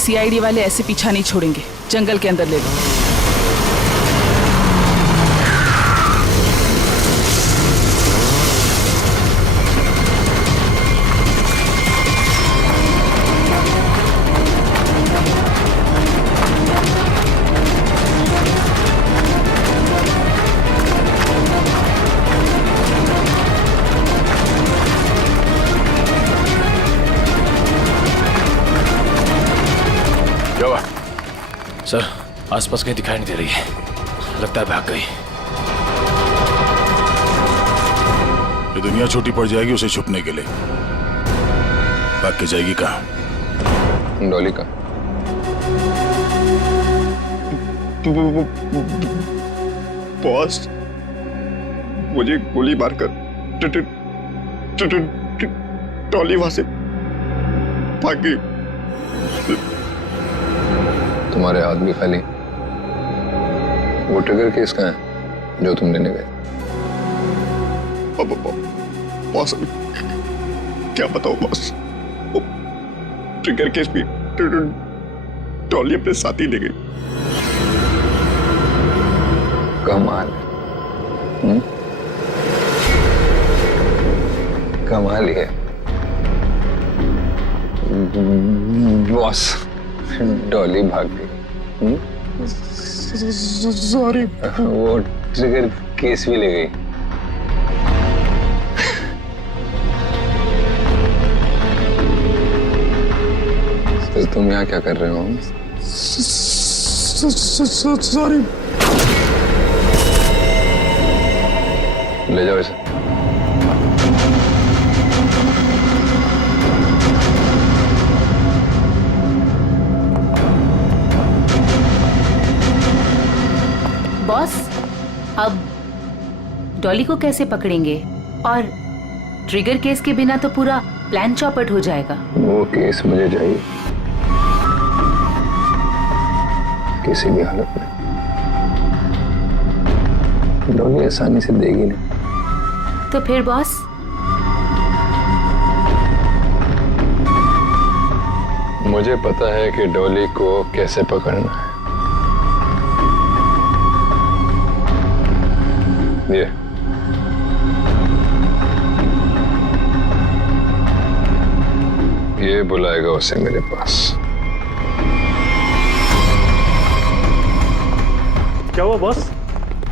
CID वाले ऐसे पीछा नहीं छोड़ेंगे। जंगल के अंदर ले लो। सर, आसपास कहीं दिखाई नहीं दे रही है। लगता है भाग गई। ये दुनिया छोटी पड़ जाएगी उसे छुपने के लिए। भाग के जाएगी कहाँ? डॉली का बॉस, मुझे गोली मारकर डॉली वहां से भाग गई। तुम्हारे हाथ भी खाली। वो ट्रिगर केस कहाँ है जो तुम लेने गए? बॉस क्या बताओ बॉस, वो ट्रिगर केस भी डॉली अपने साथ ही ले गई। कमाल। कमाल ही है बॉस। डॉली भाग गई। सॉरी। वो ट्रिगर केस भी ले गई। तो तुम यहाँ क्या कर रहे हो? सॉरी। ले जाओ इसे। बॉस, अब डॉली को कैसे पकड़ेंगे? और ट्रिगर केस के बिना तो पूरा प्लान चौपट हो जाएगा। वो केस मुझे चाहिए किसी भी हालत में। डॉली आसानी से देगी नहीं। तो फिर बॉस? मुझे पता है कि डॉली को कैसे पकड़ना है। ये बुलाएगा उसे मेरे पास। क्या हुआ बॉस?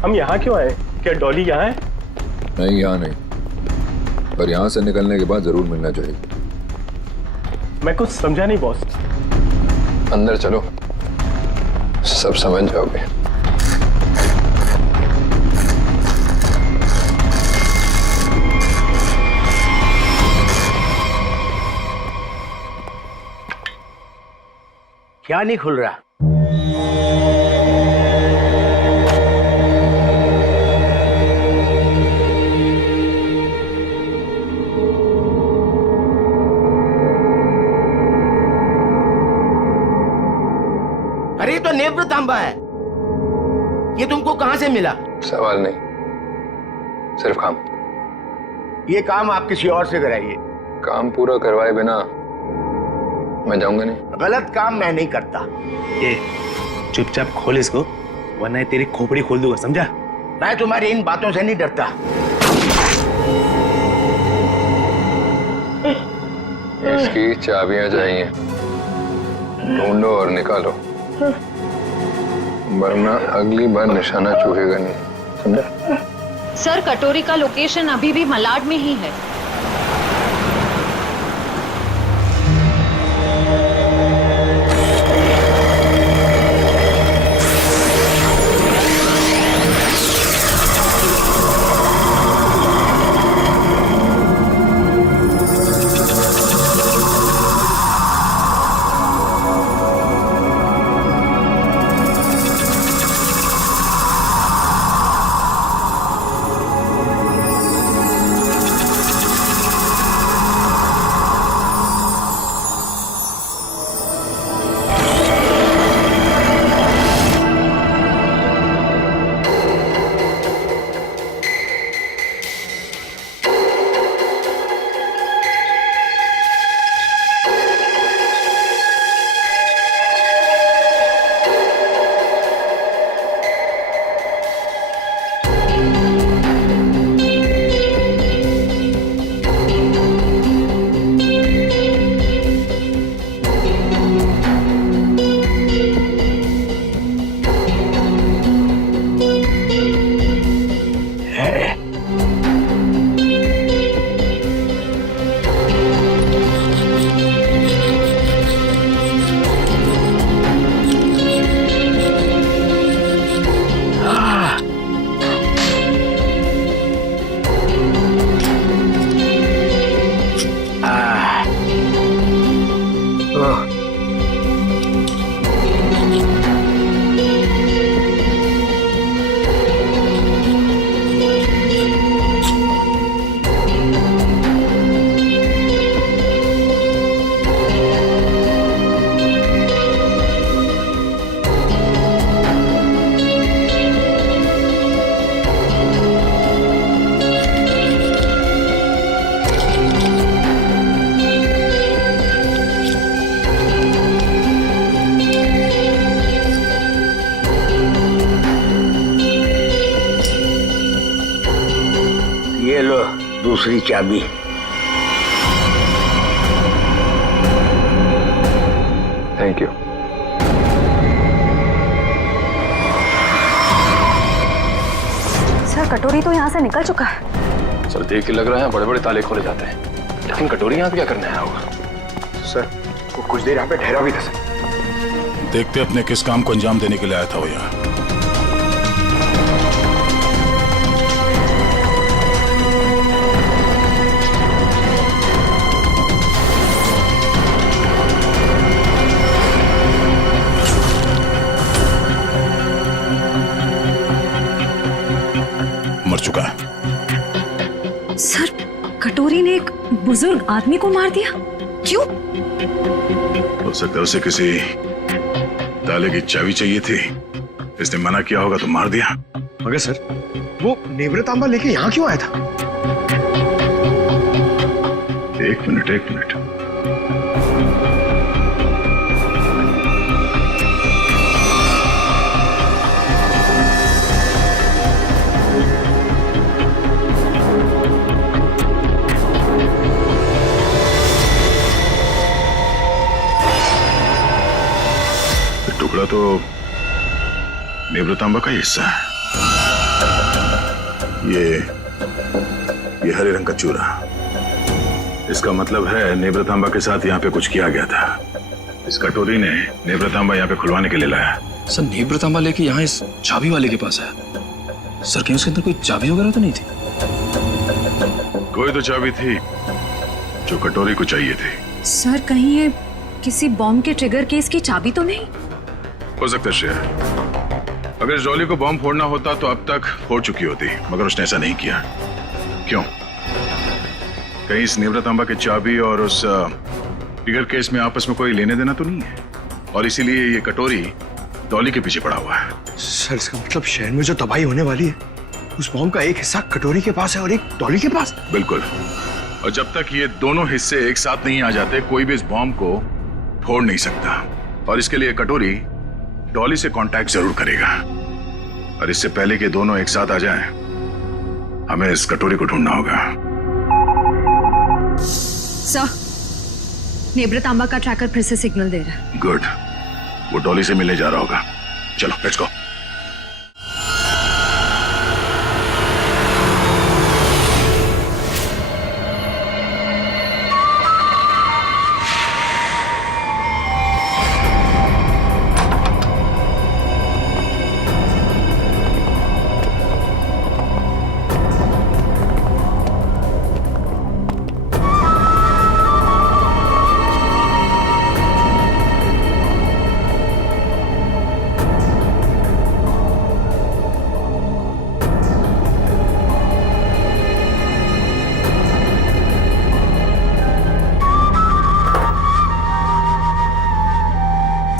हम यहाँ क्यों आए? क्या डॉली यहाँ है? नहीं, यहाँ नहीं, पर यहाँ से निकलने के बाद जरूर मिलना चाहिए। मैं कुछ समझा नहीं बॉस। अंदर चलो, सब समझ जाओगे। क्या नहीं खुल रहा? अरे ये तो नेत्र तांबा है। ये तुमको कहां से मिला? सवाल नहीं, सिर्फ काम। ये काम आप किसी और से कराइए। काम पूरा करवाए बिना मैं जाऊंगा नहीं। गलत काम मैं नहीं करता। ये चुपचाप खोल इसको, वरना तेरी खोपड़ी खोल दूंगा, समझा? मैं तुम्हारी इन बातों से नहीं डरता। इसकी चाबियां चाहिए, ढूंढो और निकालो, वरना अगली बार निशाना चूकेगा नहीं, समझा? सर, कटोरी का लोकेशन अभी भी मलाड में ही है। दूसरी चाबी। Thank you. सर कटोरी तो यहाँ से निकल चुका है। सर देख के लग रहा है बड़े बड़े ताले खोले जाते हैं, लेकिन कटोरी यहाँ पे क्या करने आया होगा? सर वो कुछ देर यहाँ पे ठहरा भी था सर। देखते अपने किस काम को अंजाम देने के लिए आया था वो यहाँ। मर चुका है। सर कटोरी ने एक बुजुर्ग आदमी को मार दिया, क्यों? हो सकता है उसे किसी ताले की चाबी चाहिए थी, इसने मना किया होगा तो मार दिया। मगर सर वो नेवरतांबा लेके यहाँ क्यों आया था? एक मिनट। टुकड़ा तो नेवरतांबा का ही हिस्सा है। ये हरे रंग का चूरा, इसका मतलब है नेवरतांबा के साथ यहाँ पे कुछ किया गया था। इस कटोरी ने नेवरतांबा यहाँ पे खुलवाने के लिए लाया। सर नेवरतांबा लेके यहाँ इस चाबी वाले के पास है। सर कहीं उसके अंदर कोई चाबी वगैरह तो नहीं थी? कोई तो चाबी थी जो कटोरी को चाहिए थी। सर कहीं ये किसी बॉम्ब के ट्रिगर केस की चाबी तो नहीं? हो सकता है श्रेया, अगर इस डॉली को बॉम्ब फोड़ना होता तो अब तक फोड़ चुकी होती, मगर उसने ऐसा नहीं किया। क्यों? कहीं इस नेवरतांबा के चाबी और उस ट्रिगर केस में आपस में कोई लेने देना तो नहीं है, और इसीलिए ये कटोरी डॉली के पीछे पड़ा हुआ है। सर इसका मतलब शहर में जो तबाही होने वाली है उस बॉम्ब का एक हिस्सा कटोरी के पास है और एक डॉली के पास। बिल्कुल, और जब तक ये दोनों हिस्से एक साथ नहीं आ जाते कोई भी इस बॉम्ब को फोड़ नहीं सकता, और इसके लिए कटोरी डॉली से कांटेक्ट जरूर करेगा। और इससे पहले कि दोनों एक साथ आ जाएं, हमें इस कटोरी को ढूंढना होगा। सर नेवरतांबा का ट्रैकर फिर से सिग्नल दे रहा है। गुड, वो डॉली से मिलने जा रहा होगा। चलो लेट्स गो।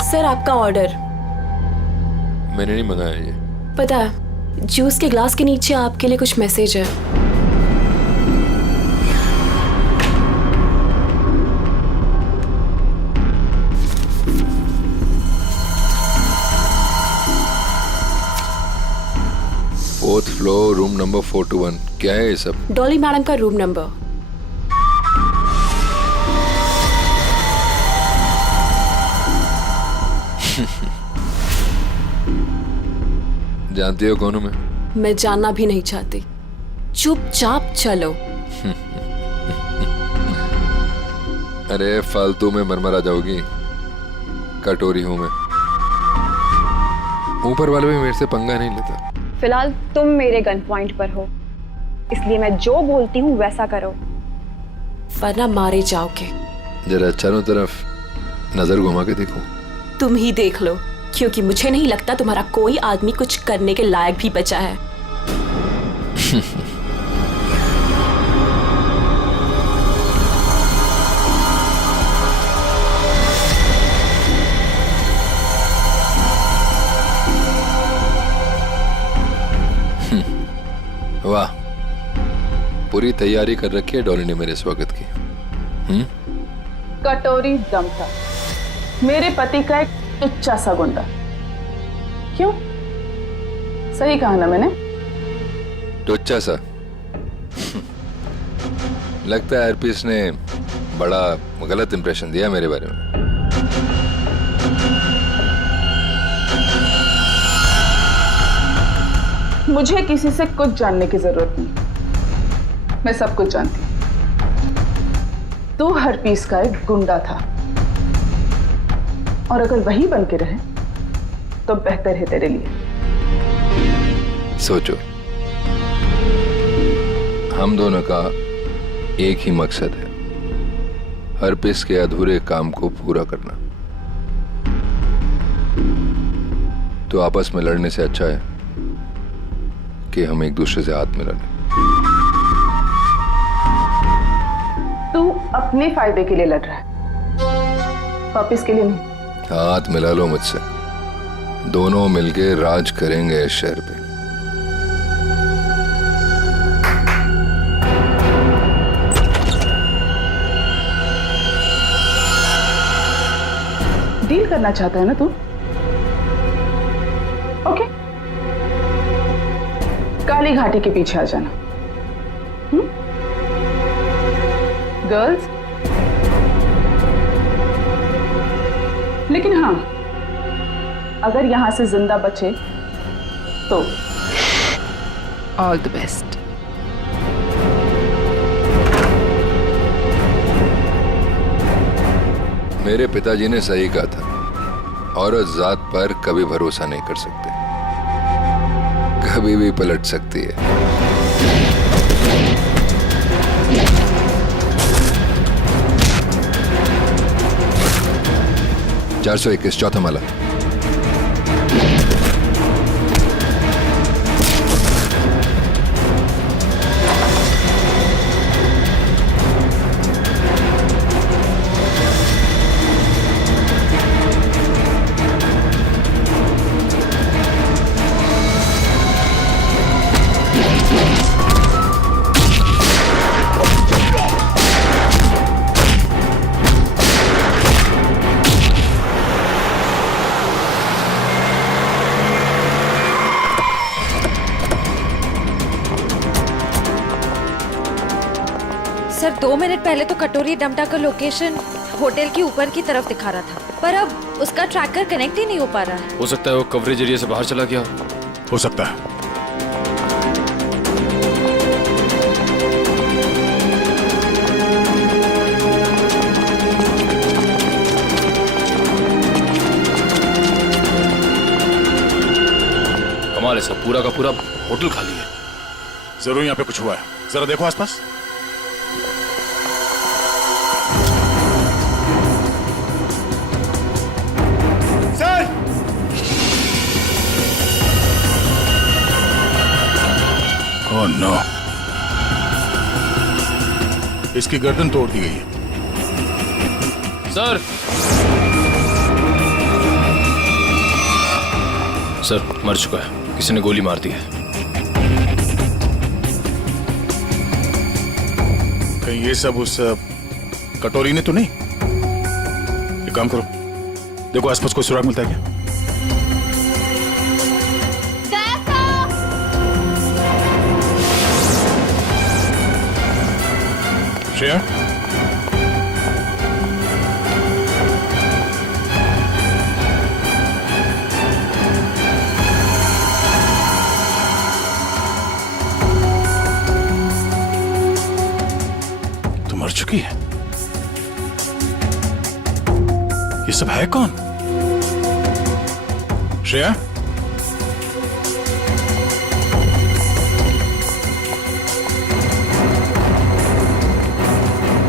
सर आपका ऑर्डर। मैंने नहीं मंगाया ये। पता है, जूस के ग्लास के नीचे आपके लिए कुछ मैसेज है। Fourth floor room number 421। क्या है ये सब? डॉली मैडम का रूम नंबर। जानती हो कौन हूं मैं जानना भी नहीं चाहती, चुपचाप चलो। अरे फालतू में मरमरा जाओगी, कटोरी हूं मैं। ऊपर वाले भी मेरे से पंगा नहीं लेता। फिलहाल तुम मेरे गन पॉइंट पर हो, इसलिए मैं जो बोलती हूँ वैसा करो, वरना मारे जाओगे। जरा चारों तरफ नजर घुमा के देखो। तुम ही देख लो, क्योंकि मुझे नहीं लगता तुम्हारा कोई आदमी कुछ करने के लायक भी बचा है। वाह, पूरी तैयारी कर रखी है डॉली ने मेरे स्वागत की। कटोरी दम था मेरे पति का एक टुच्चा सा गुंडा। क्यों? सही कहा ना मैंने? टुच्चा सा? लगता है हरपीस ने बड़ा गलत इंप्रेशन दिया मेरे बारे में। मुझे किसी से कुछ जानने की जरूरत नहीं, मैं सब कुछ जानती हूं। तू हरपीस का एक गुंडा था, और अगर वही बन के रहे तो बेहतर है तेरे लिए। सोचो, हम दोनों का एक ही मकसद है, हरपीस के अधूरे काम को पूरा करना। तो आपस में लड़ने से अच्छा है कि हम एक दूसरे से हाथ मिला लें। तू अपने फायदे के लिए लड़ रहा है, वापिस के लिए नहीं। हाथ मिला लो मुझसे, दोनों मिलके राज करेंगे इस शहर पे। डील करना चाहता है ना तू? ओके, काली घाटी के पीछे आ जाना। गर्ल्स, लेकिन हाँ, अगर यहां से जिंदा बचे तो ऑल द बेस्ट। मेरे पिताजी ने सही कहा था, औरत जात पर कभी भरोसा नहीं कर सकते, कभी भी पलट सकती है। 421 चौथा माला। सर 2 मिनट पहले तो कटोरी डमटा का लोकेशन होटल की ऊपर की तरफ दिखा रहा था, पर अब उसका ट्रैकर कनेक्ट ही नहीं हो पा रहा है। हो सकता है वो कवरेज एरिया से बाहर चला गया हो सकता है। कमाल है सर, पूरा का पूरा होटल खाली है। जरूर यहाँ पे कुछ हुआ है, जरा देखो आसपास। ओह नो, इसकी गर्दन तोड़ दी गई है। सर सर मर चुका है, किसी ने गोली मार दी है। कहीं ये सब उस कटोरी ने तो नहीं? एक काम करो, देखो आसपास कोई सुराग मिलता है क्या? श्रेया, तो मर चुकी है। ये सब है कौन? श्रेया,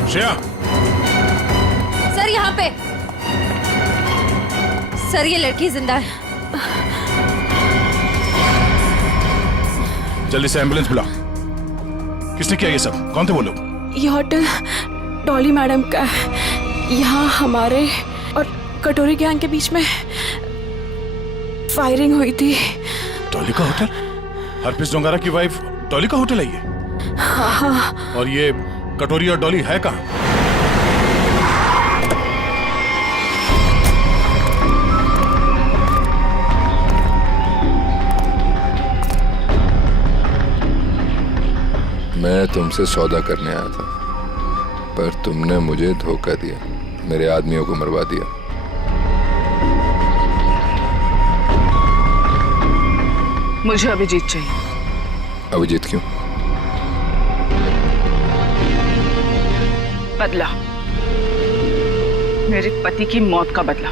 श्रेया, सर यहाँ पे, सर ये लड़की जिंदा है। जल्दी से एम्बुलेंस बुला। किसने किया ये सब? कौन थे वो लोग? ये होटल डॉली मैडम का है। यहाँ हमारे और कटोरी गैंग के बीच में फायरिंग हुई थी। डॉली का होटल? हरपीस डोंगारा की वाइफ डॉली का होटल है ये? हाँ। और ये कटोरी और डॉली है कहाँ? मैं तुमसे सौदा करने आया था। पर तुमने मुझे धोखा दिया, मेरे आदमियों को मरवा दिया। मुझे अभिजीत चाहिए। अभिजीत क्यों? बदला, मेरे पति की मौत का बदला।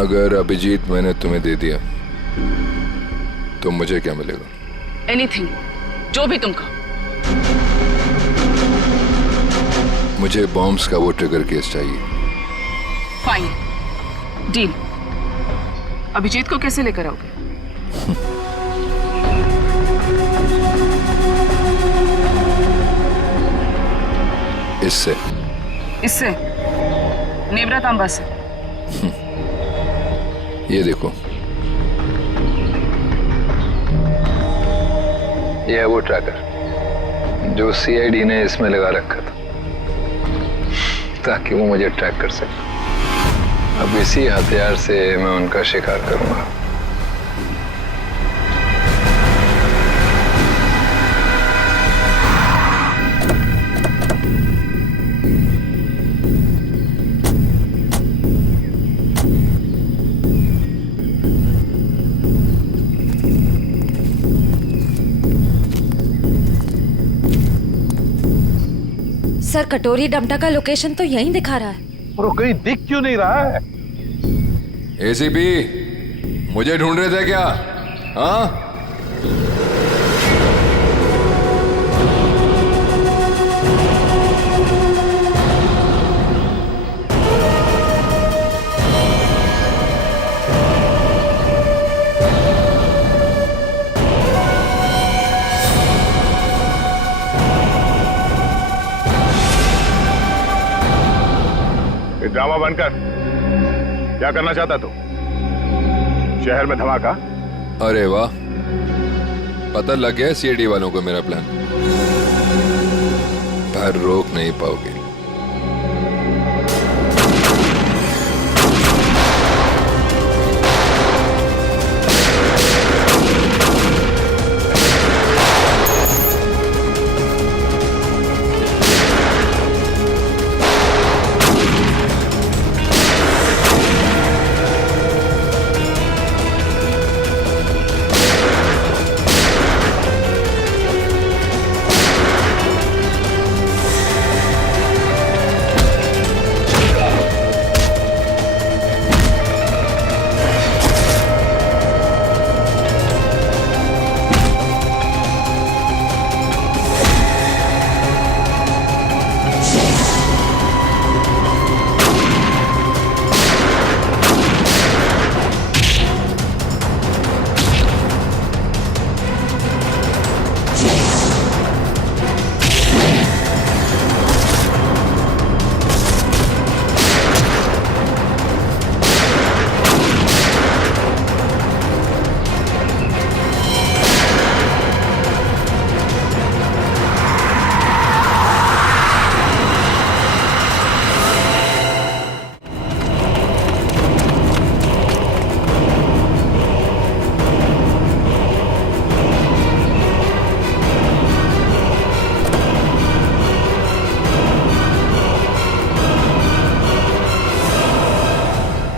अगर अभिजीत मैंने तुम्हें दे दिया तो मुझे क्या मिलेगा? एनीथिंग, जो भी तुम कहो। मुझे बॉम्ब्स का वो ट्रिगर केस चाहिए। Fine, deal. अभिजीत को कैसे लेकर आओगे? इससे नेवरा तांबा से। ये देखो, ये है वो ट्रैकर जो सीआईडी ने इसमें लगा रखा था ताकि वो मुझे ट्रैक कर सके। अब इसी हथियार से मैं उनका शिकार करूंगा। सर, कटोरी डमटा का लोकेशन तो यहीं दिखा रहा है। और कहीं दिख क्यों नहीं रहा है? एसीपी, मुझे ढूंढ रहे थे क्या? हाँ? ड्रामा बंद कर। क्या करना चाहता तू? शहर में धमाका? अरे वाह, पता लग गया सीआईडी वालों को मेरा प्लान, पर रोक नहीं पाओगे।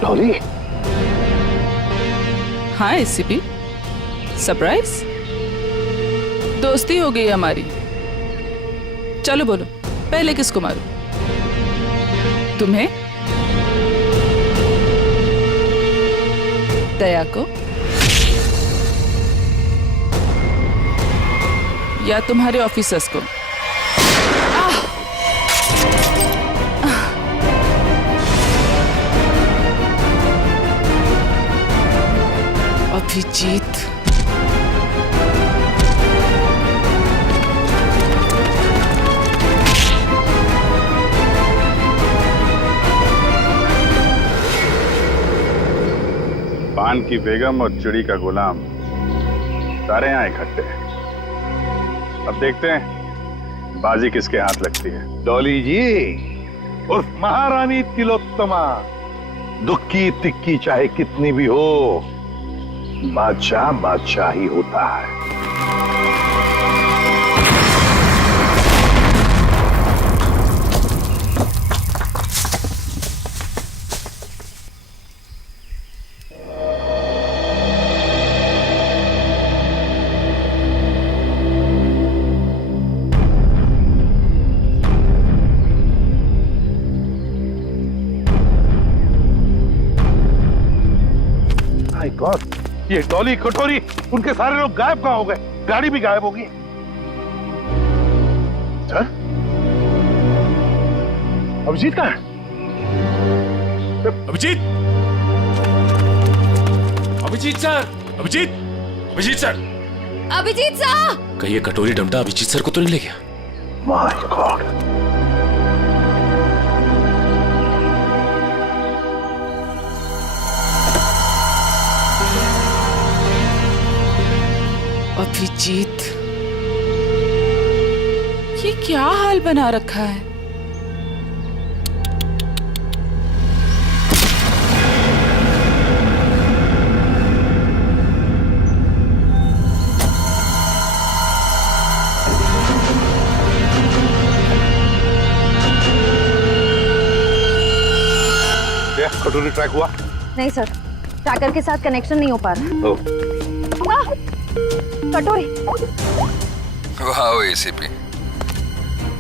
डॉली, हाँ एसीपी, सरप्राइज। दोस्ती हो गई हमारी। चलो बोलो, पहले किसको मारूं? तुम्हें, दया को, या तुम्हारे ऑफिसर्स को? अभिजीत, पान की बेगम और चिड़ी का गुलाम सारे यहाँ इकट्ठे हैं। अब देखते हैं बाजी किसके हाथ लगती है। डॉली जी, उस महारानी तिलोत्तमा, दुख की तिक्की चाहे कितनी भी हो, बादशाह बादशाह ही होता है। ये डॉली, कटोरी, उनके सारे लोग गायब कहाँ हो गए? गाड़ी भी गायब होगी। अभिजीत कहाँ है? Abhijeet, Abhijeet sir, Abhijeet, Abhijeet sir, Abhijeet sir! कहीं ये कटोरी डमटा अभिजीत सर को तो नहीं ले गया? My God. अभिजीत, ये क्या हाल बना रखा है? कटोरी ट्रैक हुआ? नहीं सर, ट्रैकर के साथ कनेक्शन नहीं हो पा रहा। कटोरी। वाह एसीपी,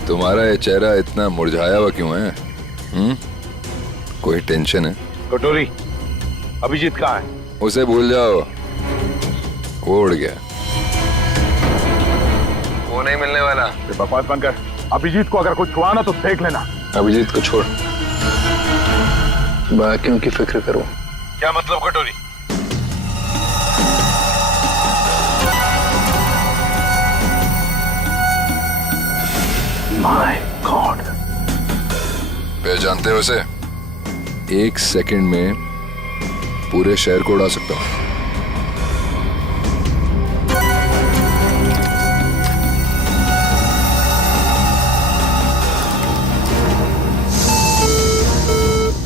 तुम्हारा ये चेहरा इतना मुरझाया हुआ क्यों है? कोई टेंशन है? कटोरी, अभिजीत कहाँ है? उसे भूल जाओ, वो उड़ गया, वो नहीं मिलने वाला। बकवास बंद कर। अभिजीत को अगर कुछ हुआ ना तो देख लेना। अभिजीत को छोड़, बाकियों की फिक्र करो। क्या मतलब कटोरी? My God. पहचानते हो उसे? 1 सेकंड में पूरे शहर को उड़ा सकता हूं।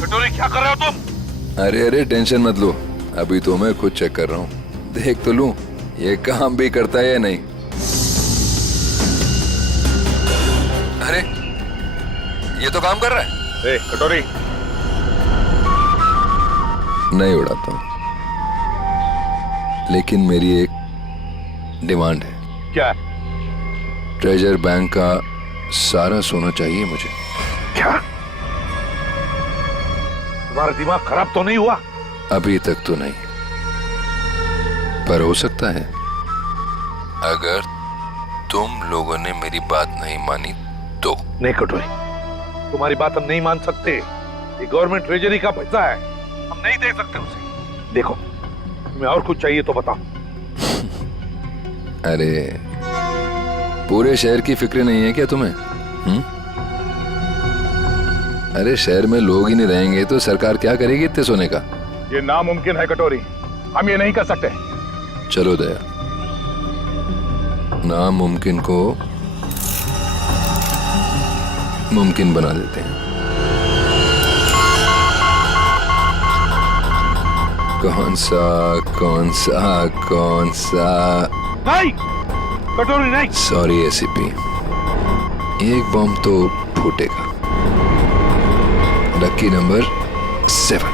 कटोरी, क्या कर रहे हो तुम? अरे अरे टेंशन मत लो, अभी तो मैं खुद चेक कर रहा हूँ, देख तो लूं ये काम भी करता है या नहीं। अरे ये तो काम कर रहा है। कटोरी, नहीं उड़ाता हूँ, लेकिन मेरी एक डिमांड है। क्या? ट्रेजर बैंक का सारा सोना चाहिए मुझे। क्या? तुम्हारा दिमाग खराब तो नहीं हुआ? अभी तक तो नहीं, पर हो सकता है अगर तुम लोगों ने मेरी बात नहीं मानी तो। नहीं कटोरी, तुम्हारी बात हम नहीं मान सकते। ये गवर्नमेंट ट्रेजरी का पैसा है, हम नहीं दे सकते उसे। देखो, तुम्हें और कुछ चाहिए तो बताओ। अरे पूरे शहर की फिक्र नहीं है क्या तुम्हें? अरे शहर में लोग ही नहीं रहेंगे तो सरकार क्या करेगी इतने सोने का? ये नामुमकिन है कटोरी, हम ये नहीं कर सकते। चलो दया, नामुमकिन को मुमकिन बना देते हैं। कौन सा? नहीं कटोरी, नहीं। सॉरी एसीपी, एक बम तो फूटेगा। Lucky number 7।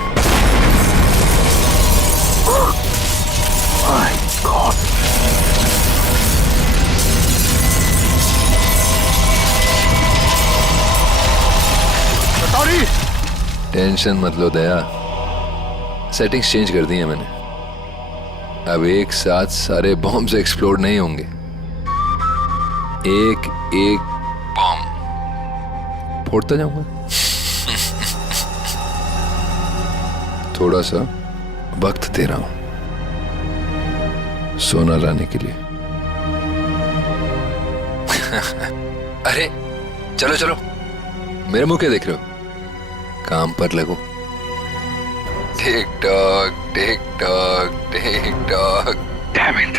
My god. कटोरी, टेंशन मत लो दया, सेटिंग्स चेंज कर दी है मैंने। अब एक साथ सारे बॉम्ब्स एक्सप्लोड नहीं होंगे, एक एक बॉम्ब फोड़ता जाऊंगा। थोड़ा सा वक्त दे रहा हूं सोना लाने के लिए। अरे चलो चलो, मेरे मुंह क्या देख रहे हो? काम पर लगो। Tick tock tick tock tick tock. Damn it.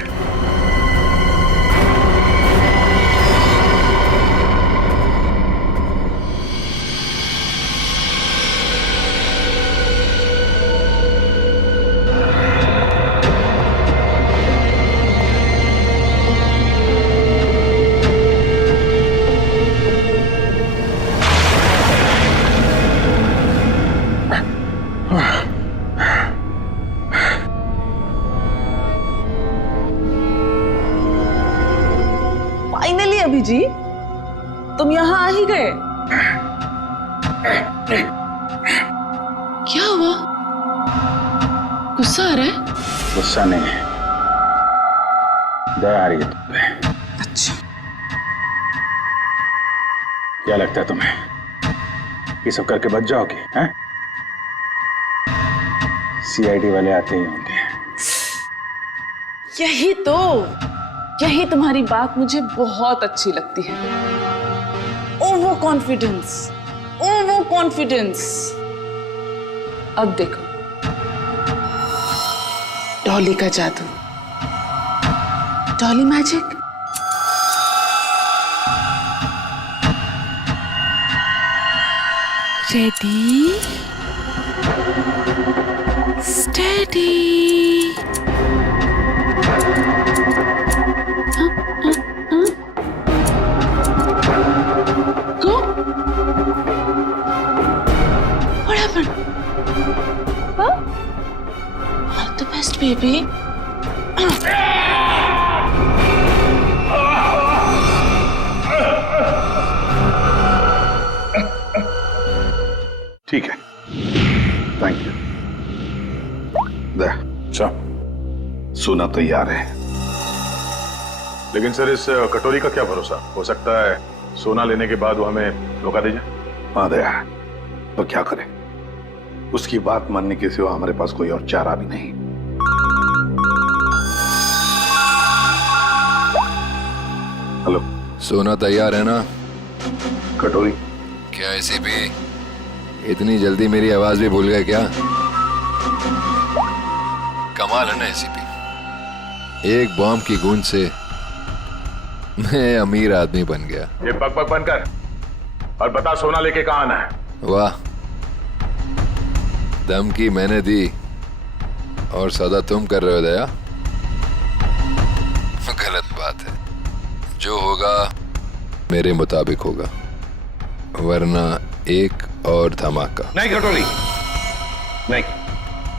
Finally Abhijeet, तुम यहाँ आ ही गए। क्या हुआ? गुस्सा आ रहा है? गुस्सा नहीं है, दया आ रही है तुम पे। अच्छा, क्या लगता है तुम्हें ये सब करके बच जाओगे? हैं? सीआईडी वाले आते ही होंगे। यही तुम्हारी बात मुझे बहुत अच्छी लगती है। Over confidence. अब देखो डॉली का जादू, Dolly magic. Ready, steady. Go. What happened? Huh? All the best, baby. ठीक है, थैंक यू। दे, अच्छा सोना तैयार है, लेकिन सर इस कटोरी का क्या भरोसा? हो सकता है सोना लेने के बाद वो हमें धोखा दे जाए। हाँ दया, तो क्या करें? उसकी बात मानने के सिवा हमारे पास कोई और चारा भी नहीं। हेलो, सोना तैयार है ना? कटोरी? क्या एसीपी इतनी जल्दी मेरी आवाज भी भूल गए क्या? कमाल है ना एसीपी, एक बॉम्ब की गूंज से मैं अमीर आदमी बन गया। ये पग बनकर और बता सोना लेके कहाँ आना है? वाह, धमकी मैंने दी और सौदा तुम कर रहे हो दया? गलत बात है, जो होगा मेरे मुताबिक होगा, वरना एक और धमाका। नहीं कटोरी, नहीं,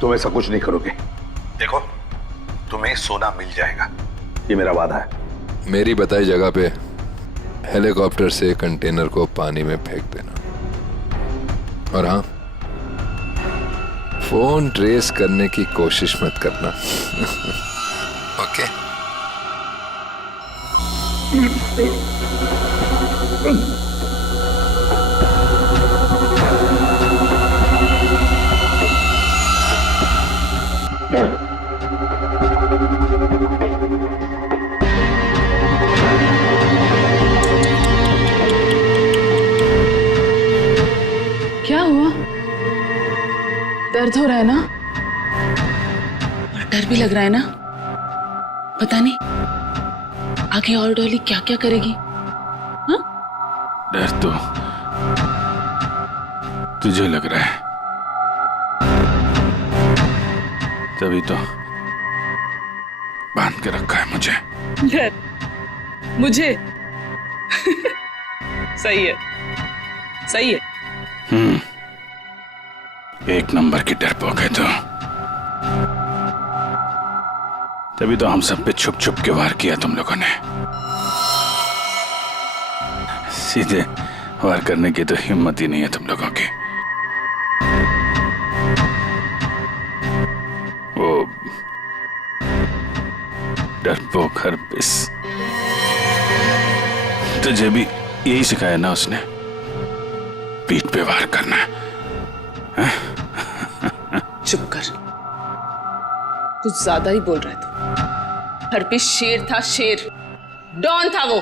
तुम ऐसा कुछ नहीं करोगे। देखो, तुम्हें सोना मिल जाएगा, ये मेरा वादा है। मेरी बताई जगह पे हेलीकॉप्टर से कंटेनर को पानी में फेंक देना, और हाँ, फोन ट्रेस करने की कोशिश मत करना। ओके? क्या हुआ? दर्द हो रहा है ना? और डर भी लग रहा है ना? पता नहीं आगे और डॉली क्या क्या करेगी। हाँ? डर तो तुझे लग रहा है, तभी तो बांध के रखा है मुझे। डर मुझे? सही है, सही है। एक नंबर की डरपोक है तो, तभी तो हम सब पे छुप छुप के वार किया तुम लोगों ने। सीधे वार करने की तो हिम्मत ही नहीं है तुम लोगों की। वो डरपोक हरपिस, तुझे भी यही सिखाया ना उसने, पीठ पे वार करना है? चुप कर, कुछ ज्यादा ही बोल रहा है तू। हरपिस शेर था, शेर, डॉन था वो।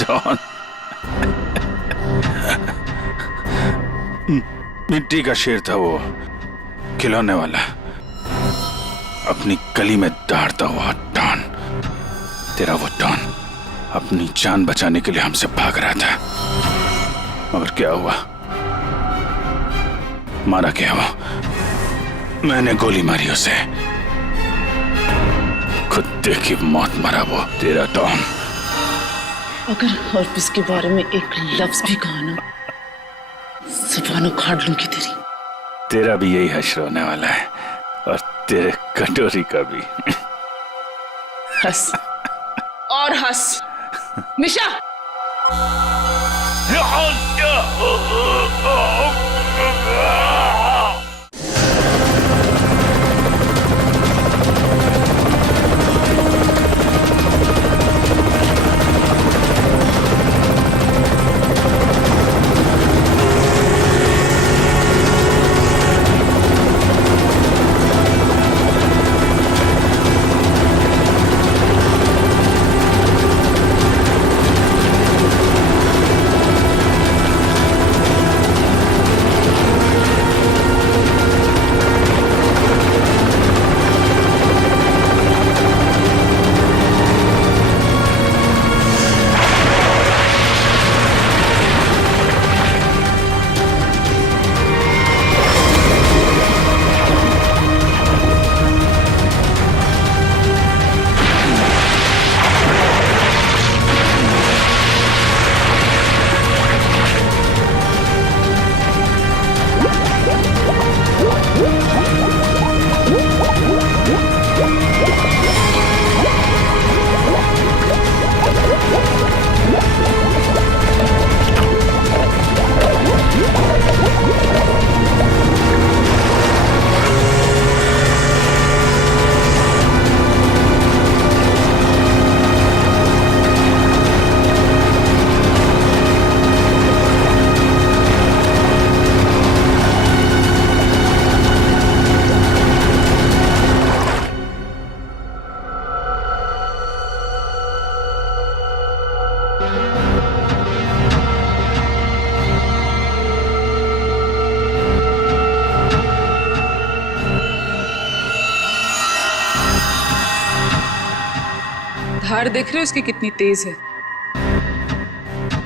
डॉन? मिट्टी का शेर था वो, खिलौने वाला, अपनी गली में दौड़ता हुआ डॉन। तेरा वो डॉन अपनी जान बचाने के लिए हमसे भाग रहा था, मगर क्या हुआ? मारा क्या वो? मैंने गोली मारी उसे, कुत्ते की मौत मरा वो तेरा डॉन। अगर हरपिस के बारे में एक लफ्ज भी कहा ना, जुबान उखाड़ लूंगी तेरी। तेरा भी यही हश्र होने वाला है, और तेरे कटोरी का भी। हंस और हंस मिशा। धार देख रहे हो इसकी कितनी तेज है,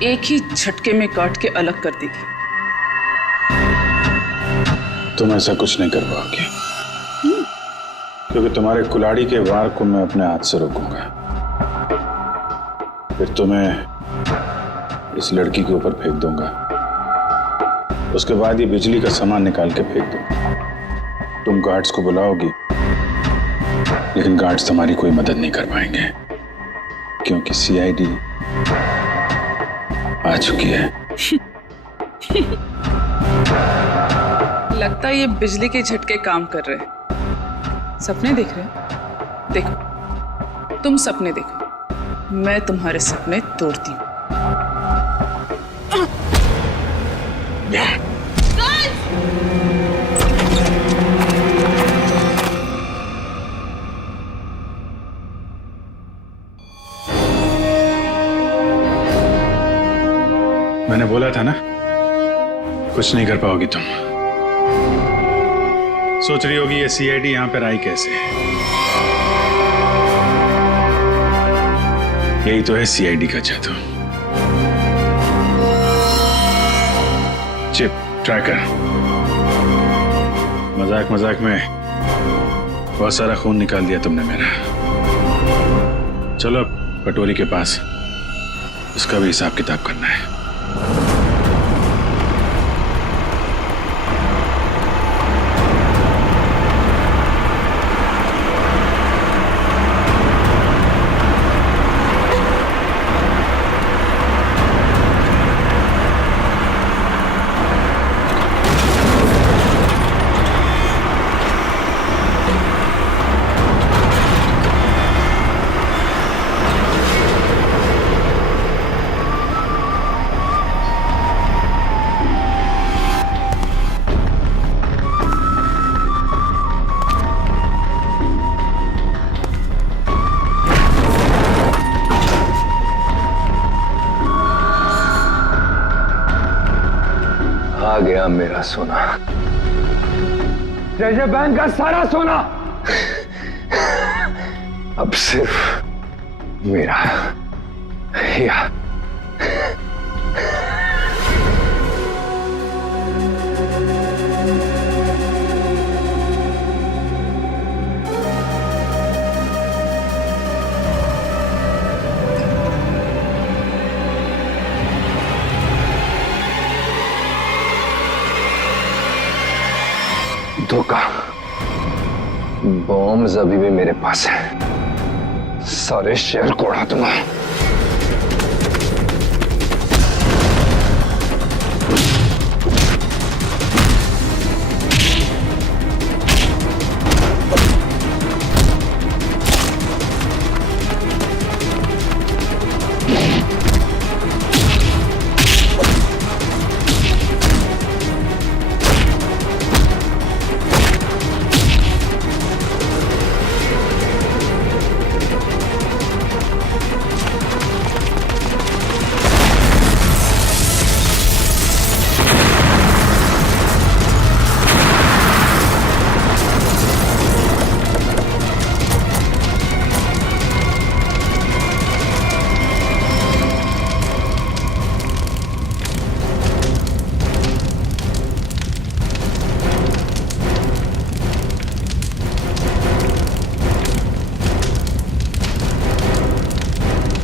एक ही झटके में काट के अलग कर देगी। तुम ऐसा कुछ नहीं कर पाओगे, क्योंकि तुम्हारे कुल्हाड़ी के वार को मैं अपने हाथ से रोकूंगा। फिर तुम्हें इस लड़की के ऊपर फेंक दूंगा, उसके बाद ये बिजली का सामान निकाल के फेंक दूंगा। तुम गार्ड्स को बुलाओगी, लेकिन गार्ड्स तुम्हारी कोई मदद नहीं कर पाएंगे, क्योंकि सीआईडी आ चुकी है। लगता है ये बिजली के झटके काम कर रहे हैं। सपने देख रहे हैं? देखो, तुम सपने देखो, मैं तुम्हारे सपने तोड़ती हूँ। मैंने बोला था ना, कुछ नहीं कर पाओगी तुम। सोच रही होगी ये सीआईडी यहां पर आई कैसे। यही तो है सीआईडी का जादू। Chip, tracker. मजाक मजाक में बहुत सारा खून निकाल दिया तुमने मेरा। चलो अब कटोरी के पास, इसका भी हिसाब किताब करना है। आ गया मेरा सोना, ट्रेजर बैंक का सारा सोना अब सिर्फ मेरा। या धोखा। बॉम्ब अभी भी मेरे पास है, सारे शहर को उड़ा दूंगा।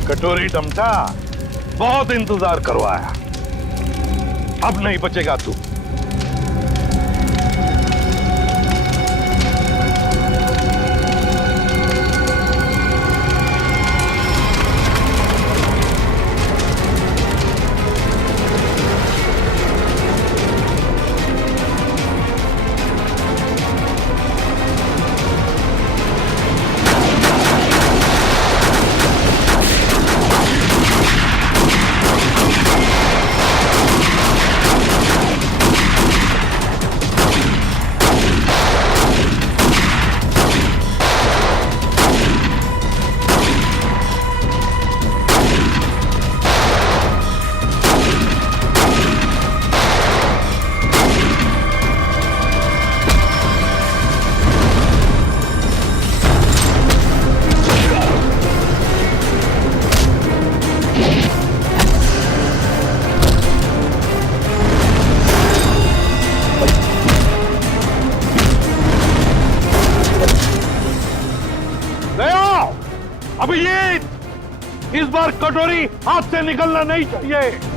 कटोरी डमटा, बहुत इंतजार करवाया, अब नहीं बचेगा तू। अभिजीत, इस बार कटोरी हाथ से निकलना नहीं चाहिए।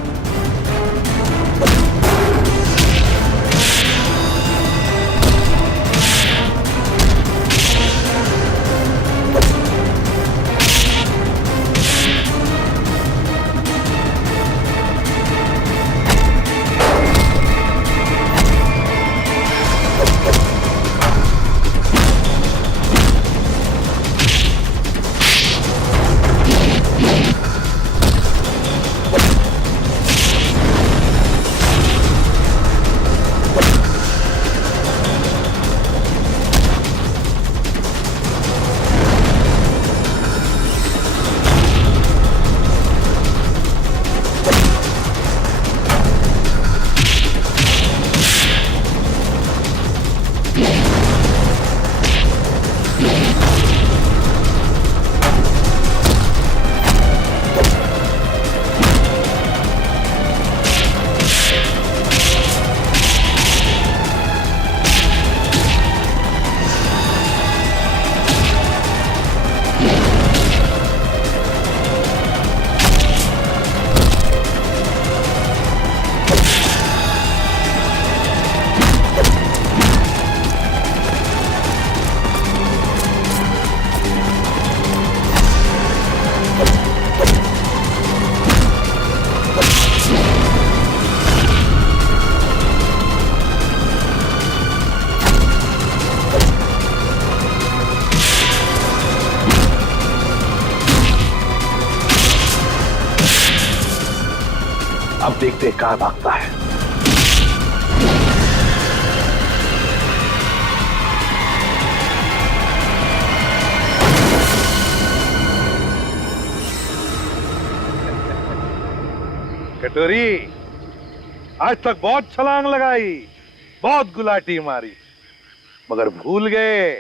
अब देखते कहां भागता है। कटोरी, आज तक बहुत छलांग लगाई, बहुत गुलाटी मारी, मगर भूल गए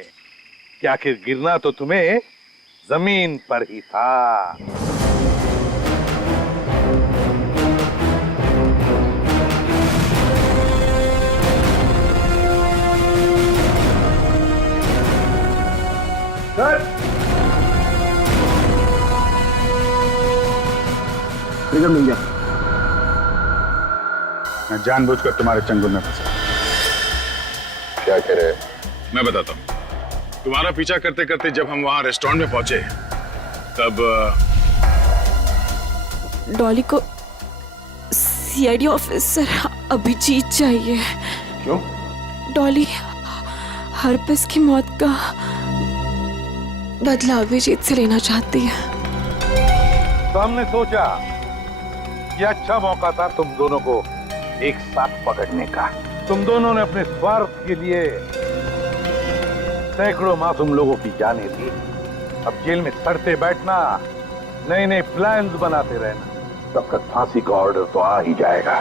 कि आखिर गिरना तो तुम्हें जमीन पर ही था। ट्रिगर मिल गया। मैं जानबूझकर तुम्हारे चंगुल में फंसा। क्या कह रहे? मैं बताता हूँ। तुम्हारा पीछा करते करते जब हम वहां रेस्टोरेंट में पहुंचे तब डॉली को सीआईडी ऑफिसर अभिजीत चाहिए। क्यों? डॉली हरपिस की मौत का बदला अभिजीत से लेना चाहती है। तो हमने सोचा ये अच्छा मौका था तुम दोनों को एक साथ पकड़ने का। तुम दोनों ने अपने स्वार्थ के लिए सैकड़ों मासूम लोगों की जानें दी। अब जेल में सड़ते बैठना, नए नए प्लान्स बनाते रहना, तब तक फांसी का ऑर्डर तो आ ही जाएगा।